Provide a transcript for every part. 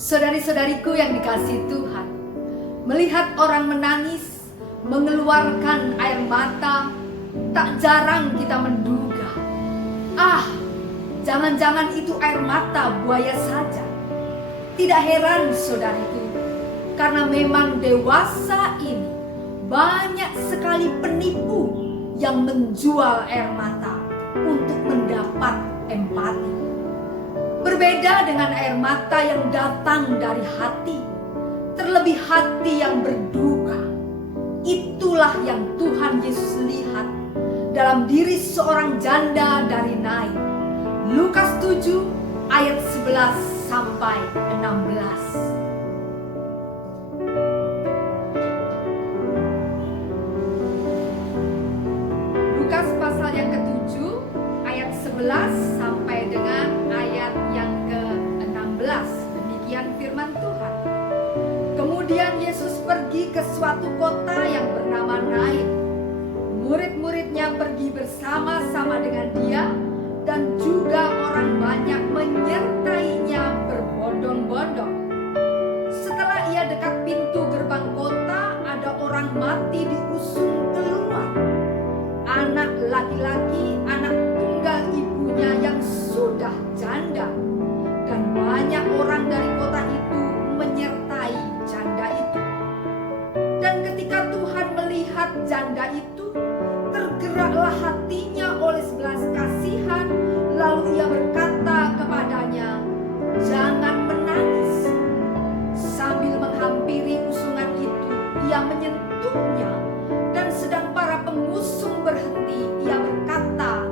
Saudari-saudariku yang dikasihi Tuhan, melihat orang menangis, mengeluarkan air mata, tak jarang kita menduga, jangan-jangan itu air mata buaya saja. Tidak heran saudariku, karena memang dewasa ini banyak sekali penipu yang menjual air mata untuk mendapat empati. Berbeda dengan air mata yang datang dari hati, terlebih hati yang berduka. Itulah yang Tuhan Yesus lihat dalam diri seorang janda dari Nain. Lukas 7 ayat 11 sampai 16. Lukas pasal yang ke-7 ayat 11 sampai dengan ayat yang ke-16. Demikian firman Tuhan. Kemudian Yesus pergi ke suatu kota yang bernama Nain. Murid-muridnya pergi bersama-sama dengan dia, dan juga orang banyak menyertainya berbondong-bondong. Setelah ia dekat pintu gerbang kota, ada orang mati diusung keluar. Anak laki-laki, anak tunggal ibunya yang sudah janda. Dan banyak orang dari kota itu menyertai janda itu. Dan ketika Tuhan melihat janda itu, tergeraklah hatinya oleh belas kasihan. Lalu ia berkata kepadanya, "Jangan menangis." Sambil menghampiri usungan itu, ia menyentuhnya. Dan sedang para pengusung berhenti, ia berkata,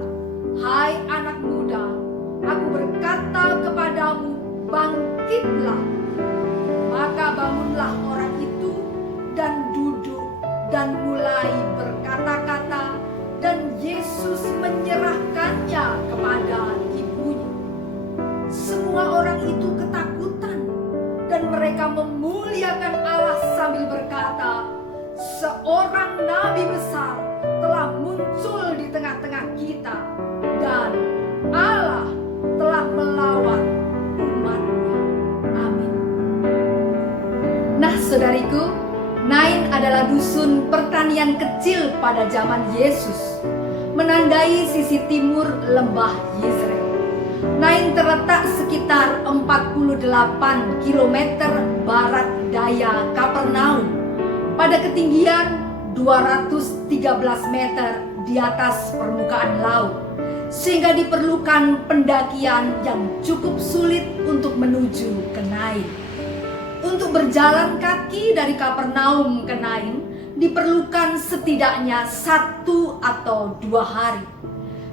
"Hai anak muda, aku berkata kepadamu, bangkitlah." Maka bangunlah orang itu dan duduk dan mulai berkata-kata, dan Yesus menyerahkannya kepada ibunya. Semua orang itu ketakutan dan mereka memuliakan Allah sambil berkata, "Seorang nabi besar telah muncul di tengah-tengah kita, dan Allah telah melawat umat-Nya." Amin. Nah saudariku, Nain adalah dusun pertanian kecil pada zaman Yesus, menandai sisi timur lembah Yezreel. Nain terletak sekitar 48 km barat daya Kapernaum, pada ketinggian 213 meter di atas permukaan laut, sehingga diperlukan pendakian yang cukup sulit untuk menuju ke Nain. Untuk berjalan kaki dari Kapernaum ke Nain diperlukan setidaknya 1 atau 2 hari.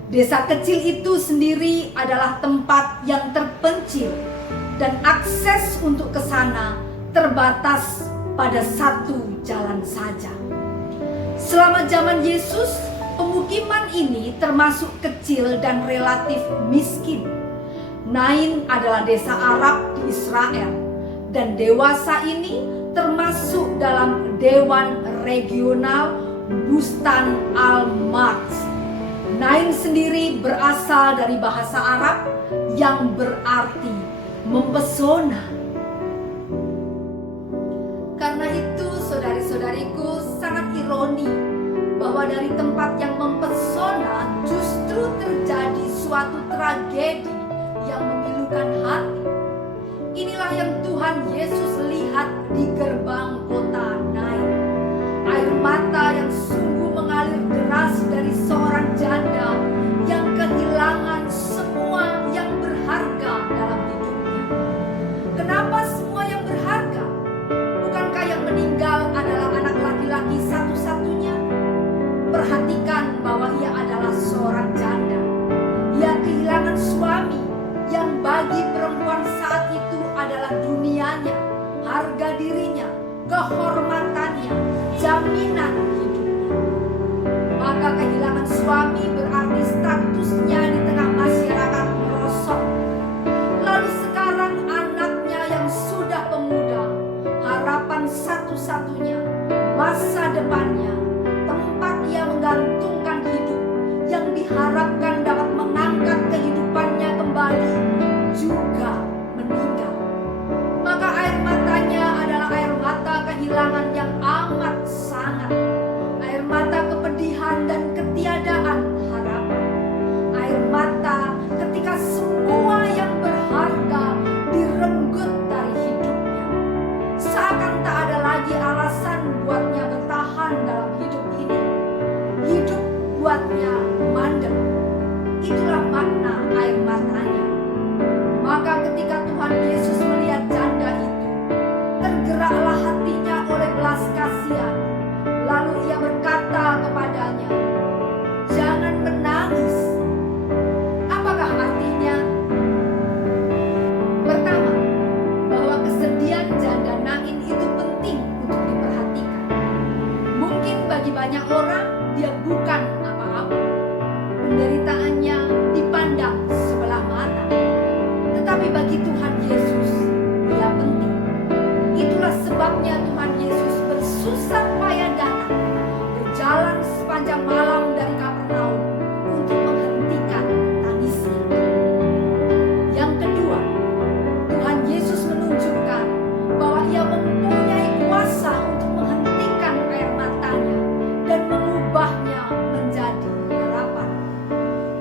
Desa kecil itu sendiri adalah tempat yang terpencil, dan akses untuk ke sana terbatas pada satu jalan saja. Selama zaman Yesus, pemukiman ini termasuk kecil dan relatif miskin. Nain adalah desa Arab di Israel, dan dewasa ini termasuk dalam Dewan Regional Bustan Al-Maks. Nain sendiri berasal dari bahasa Arab yang berarti mempesona. Karena itu saudari-saudariku, sangat ironi bahwa dari tempat yang mempesona justru terjadi suatu tragedi yang memilukan hati. Inilah yang Tuhan Yesus lihat di gerbang kota Nain. Air mata yang sungguh mengalir deras dari seorang janda yang kehilangan semua yang berharga dalam hidupnya. Kenapa semua yang berharga? Bukankah yang meninggal adalah anak laki-laki satu-satunya? Perhatikan bahwa ia adalah seorang janda. Ia kehilangan suami yang bagi perempuan saat itu adalah dunianya, harga dirinya, kehormatannya, jaminan hidupnya. Maka kehilangan suami berarti statusnya di tengah masyarakat merosot. Lalu sekarang anaknya yang sudah pemuda, harapan satu-satunya, masa depannya, tempat ia menggantungkan hidup, yang diharapkan dapat mengangkat kehidupannya kembali, juga meninggal. Maka banyak orang dia bukan apa-apa. Penderitaannya dipandang sebelah mata. Tetapi bagi Tuhan Yesus, dia penting. Itulah sebabnya Tuhan Yesus bersusah payah datang, berjalan sepanjang malam dari Kapernaum untuk menghentikan tangisnya. Yang kedua, Tuhan Yesus menunjukkan bahwa ia mempunyai kuasa untuk menghentikan air matanya dan mengubahnya menjadi harapan.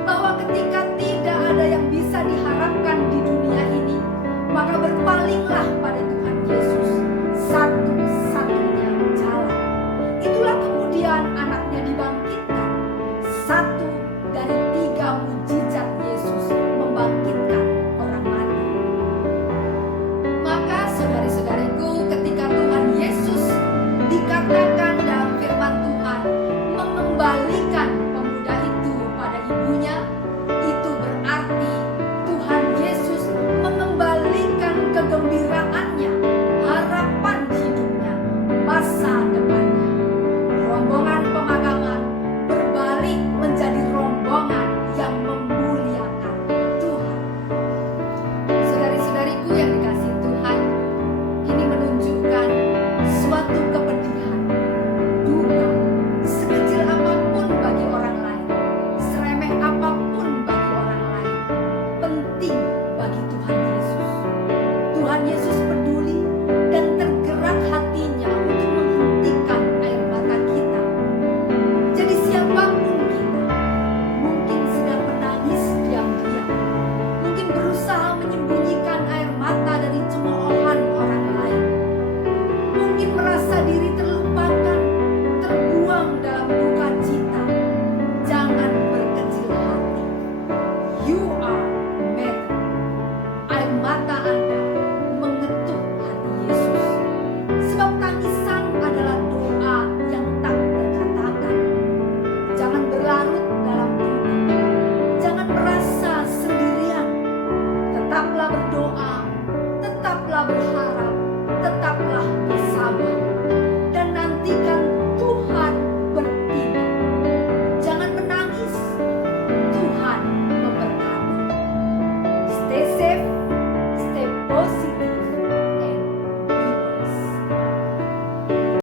Bahwa ketika tidak ada yang bisa diharapkan di dunia ini, maka berpalinglah pada Tuhan Yesus, satu-satunya jalan. Itulah kemudian anaknya dibangkitkan. Satu dari 3 mujizat Yesus membangkitkan orang mati. Maka saudari-saudariku, ketika Tuhan Yesus dikatakan dalam firman Tuhan mengembalikan pemuda itu pada ibunya, itu berarti Tuhan Yesus mengembalikan kegembiraannya, harapan hidupnya, masa depannya. Rombongan pemakaman berbalik menjadi rombongan yang memuliakan Tuhan. Saudari-saudariku yang dikasihi Tuhan, ini menunjukkan suatu kepedihan, duka, sekecil apapun bagi orang lain, seremeh apapun bagi orang lain, penting bagi Tuhan Yesus. Tuhan Yesus peduli